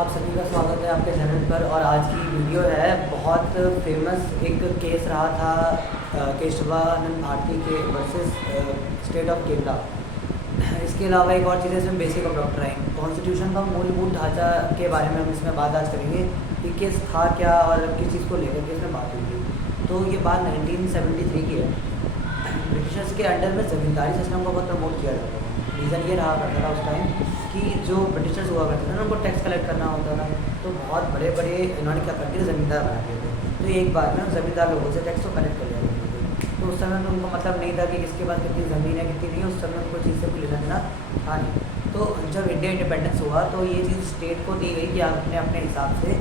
आप सभी का स्वागत है आपके चैनल पर। और आज की वीडियो है बहुत फेमस एक केस रहा था केशवानंद भारती के वर्सेस स्टेट ऑफ केरला। इसके अलावा एक और चीज़ इसमें बेसिक ऑफ डॉक्ट्राइन कॉन्स्टिट्यूशन का मूलभूत ढांचा के बारे में हम इसमें बात आज करेंगे कि केस था क्या और किस चीज़ को लेकर के इसमें बात हुई थी। तो ये बात 1973 की है। ब्रिटिशर्स के अंडर में ज़मींदारी सिस्टम को बहुत प्रमोट किया जाता था। रीज़न ये रहा करता था उस टाइम कि जो ब्रिटिशर्स हुआ करते थे ना, उनको टैक्स कलेक्ट करना होता था, तो बहुत बड़े बड़े इन्होंने क्या करते थे, ज़मींदार बना दिए थे। तो एक बार में ज़मींदार लोगों से टैक्स को कलेक्ट कर लिया करते थे। तो उस समय तो उनको मतलब नहीं था कि किसके पास कितनी ज़मीन है कितनी नहीं है, उस समय उनको चीज़ से लेना देना था नहीं। तो जब इंडिया इंडिपेंडेंस हुआ तो ये चीज़ स्टेट को दी गई कि आप अपने अपने हिसाब से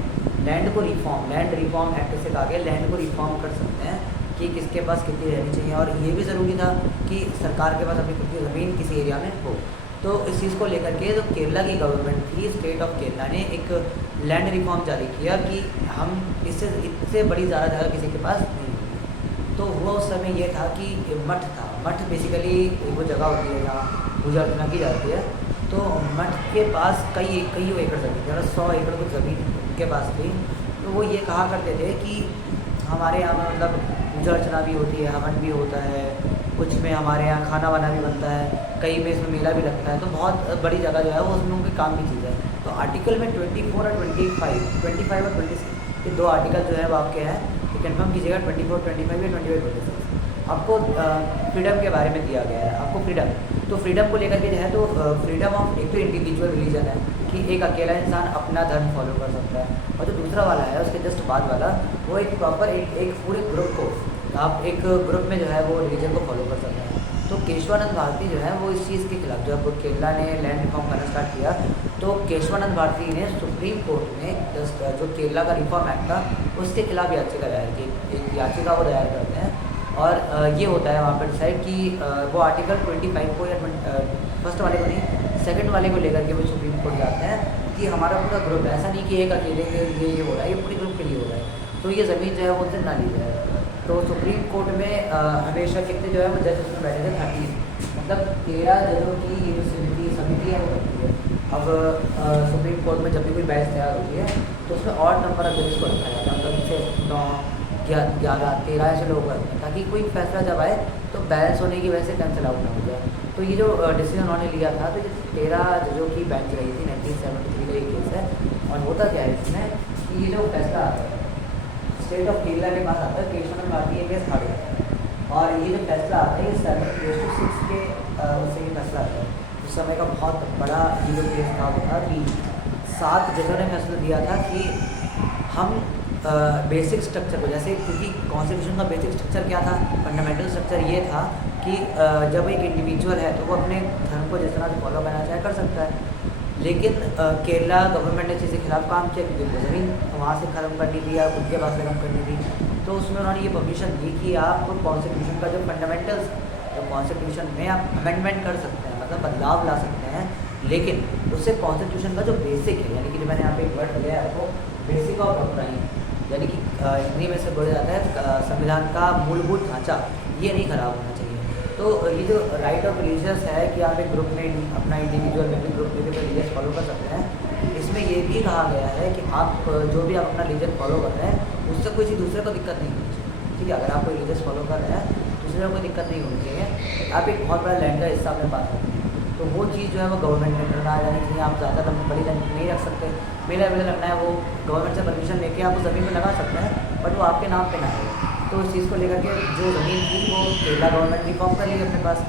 लैंड को लैंड रिफॉर्म एक्ट से कहा गया लैंड को रिफॉर्म कर सकते हैं कि किसके पास कितनी रहनी चाहिए। और ये भी ज़रूरी था कि सरकार के पास अपनी खुद की ज़मीन किसी एरिया में हो। तो इस चीज़ को लेकर के जो केरला की गवर्नमेंट थी, स्टेट ऑफ केरला ने एक लैंड रिफॉर्म जारी किया कि हम इससे बड़ी ज़्यादा जगह किसी के पास नहीं होगी। तो वो उस समय ये था कि मठ था। मठ बेसिकली वो जगह होती है जहाँ पूजा अर्चना की जाती है। तो मठ के पास कई एकड़ ज़मीन थी, 100 एकड़ कुछ ज़मीन उनके पास थी। तो वो ये कहा करते थे कि हमारे यहाँ में मतलब पूजा अर्चना भी होती है, हवन भी होता है, कुछ में हमारे यहाँ खाना वाना भी बनता है, कई में इसमें मेला भी लगता है। तो बहुत बड़ी जगह जो है वो उसमें उनके काम की चीज़ है। तो आर्टिकल में 24 और 25 और 26 ये दो आर्टिकल जो है वो आपके हैं, तो कन्फर्म कीजिएगा 24, 25 या 25 आपको फ्रीडम के बारे में दिया गया है। आपको फ्रीडम, तो फ्रीडम को लेकर के जो है तो फ्रीडम ऑफ एक तो इंडिविजुअल रिलीजन है कि एक अकेला इंसान अपना धर्म फॉलो कर सकता है, और जो दूसरा वाला है उसके जस्ट बाद वाला वो एक प्रॉपर एक पूरे ग्रुप को आप एक ग्रुप में जो है वो रिलीजन को फॉलो कर सकते हैं। तो केशवानंद भारती जो है वो इस चीज़ के खिलाफ, जब केरला ने लैंड रिफॉर्म करना स्टार्ट किया तो केशवानंद भारती ने सुप्रीम कोर्ट में जो केरला का रिफॉर्म एक्ट था उसके खिलाफ याचिका दायर की। एक याचिका वो दायर करते हैं और ये होता है वहाँ पर डिसाइड कि वो आर्टिकल 25 को या फर्स्ट वाले को नहीं, सेकंड वाले को लेकर के वो सुप्रीम कोर्ट जाते हैं कि हमारा पूरा ग्रुप है, ऐसा नहीं कि एक अकेले के लिए ये हो रहा है, ये पूरे ग्रुप के लिए हो रहा है, तो ये ज़मीन जो है वो उनसे ना ली जाए। तो सुप्रीम कोर्ट में हमेशा कितने जो है वो जज उसमें बैठे थे 30, मतलब 13 जजों की ये जो समिति है वो बनती है। अब सुप्रीम कोर्ट में जब भी कोई बहस तैयार होती है तो उसमें और नंबर ऑफ जजेस को रखा जाता है, मतलब जैसे 9, 11, 13 ऐसे लोग रखते हैं ताकि कोई फैसला जब आए तो बैलेंस होने की वजह से कैंसिल आउट ना हो जाए। तो ये जो डिसीजन उन्होंने लिया था, तो ये 13 जजों की बेंच रही थी, 1973 का ये केस है। और होता क्या है इसमें कि ये जो फैसला आता है स्टेट ऑफ केरला के पास आता है, केशवानंद भारती ये केस हार गया। और ये जो फैसला आता है ये 7-6 के उससे ये फैसला आता है। उस समय का बहुत बड़ा ये जो केस था वो था कि 7 जजों ने फैसला दिया था कि हम बेसिक स्ट्रक्चर को, जैसे क्योंकि कॉन्स्टिट्यूशन का बेसिक स्ट्रक्चर क्या था, फंडामेंटल स्ट्रक्चर ये था कि जब एक इंडिविजुअल है तो वो अपने धर्म को जिस तरह से फॉलो करना चाहे कर सकता है। लेकिन केरला गवर्नमेंट ने चीज़ के खिलाफ काम किया क्योंकि उनको ज़मीन वहाँ से ख़त्म करनी थी या खुद के पास से ख़त्म करनी थी। तो उसमें उन्होंने ये परमिशन दी कि आप कॉन्स्टिट्यूशन का जो फंडामेंटल्स, तो कॉन्स्टिट्यूशन में आप अमेंडमेंट कर सकते हैं, मतलब बदलाव ला सकते हैं, लेकिन उससे कॉन्स्टिट्यूशन का जो बेसिक है, यानी कि जो मैंने यहाँ पे एक वर्ड दिया है आपको, बेसिक ऑफ डॉक्ट्राइन, यानी कि हिंदी में से बोला जाता है संविधान का मूलभूत ढांचा, ये नहीं खराब होना चाहिए। तो ये जो राइट ऑफ रिलीजियस है कि आप एक ग्रुप में अपना इंडिविजुअल में भी ग्रुप में भी रिलीजियस फॉलो कर सकते हैं, इसमें ये भी कहा गया है कि आप जो भी आप अपना रिलीजन फॉलो कर रहे हैं उससे कोई दूसरे को दिक्कत नहीं होनी चाहिए। ठीक है, अगर आप कोई रिलीजियस फॉलो कर रहे हैं दूसरे को कोई दिक्कत नहीं होनी चाहिए। आप एक बहुत बड़ा लैंड का हिस्सा अपने पास रखते हैं, तो वो चीज़ जो है वो गवर्नमेंट के अंडर आ जानी चाहिए। आप ज़्यादा बड़ी जमीन नहीं रख सकते, मेला वेला लगना है वो गवर्नमेंट से परमिशन लेके आप उस ज़मीन पर लगा सकते हैं, बट वो आपके नाम पे ना है। तो इस चीज़ को लेकर के जो ज़मीन थी वो केरला गवर्नमेंट रिफॉर्म कर ली अपने पास।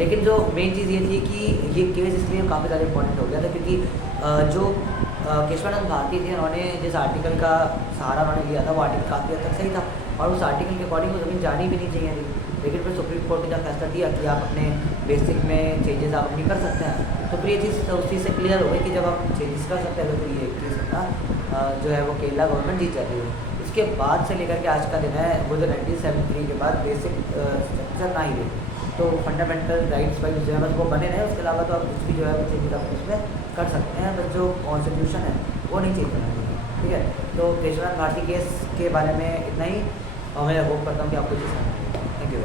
लेकिन जो मेन चीज़ ये थी कि ये केस इसलिए काफ़ी ज़्यादा इंपॉर्टेंट हो गया था क्योंकि जो केशवानंद भारती थे उन्होंने जिस आर्टिकल का सहारा उन्होंने लिया था वो आर्टिकल काफ़ी हद तक सही था और उस आर्टिकल के अकॉर्डिंग वो ज़मीन जानी भी नहीं चाहिए थी। लेकिन फिर सुप्रीम कोर्ट ने जब फैसला दिया कि आप अपने बेसिक में चेंजेस आप अपनी कर सकते हैं, तो फिर ये चीज़ उस चीज़ से क्लियर हो गई कि जब आप चेंजेस कर सकते हैं तो फिर ये केस अपना जो है वो केरला गवर्नमेंट जीत जाती है। उसके बाद से लेकर के आज का दिन है वो जो 1973 के बाद बेसिक स्ट्रक्चर ना ही रहे, तो फंडामेंटल राइट्स वाइज जो है बस वो बने रहे। उसके अलावा तो आप कुछ भी जो है वो चेंजेस आप उसमें कर सकते हैं, बस जो कॉन्स्टिट्यूशन है वो नहीं चेंज करना चाहिए। ठीक है, तो केशवानंद भारती केस के बारे में इतना ही, और मैं होप करता हूँ कि आपको चीज़ थैंक यू।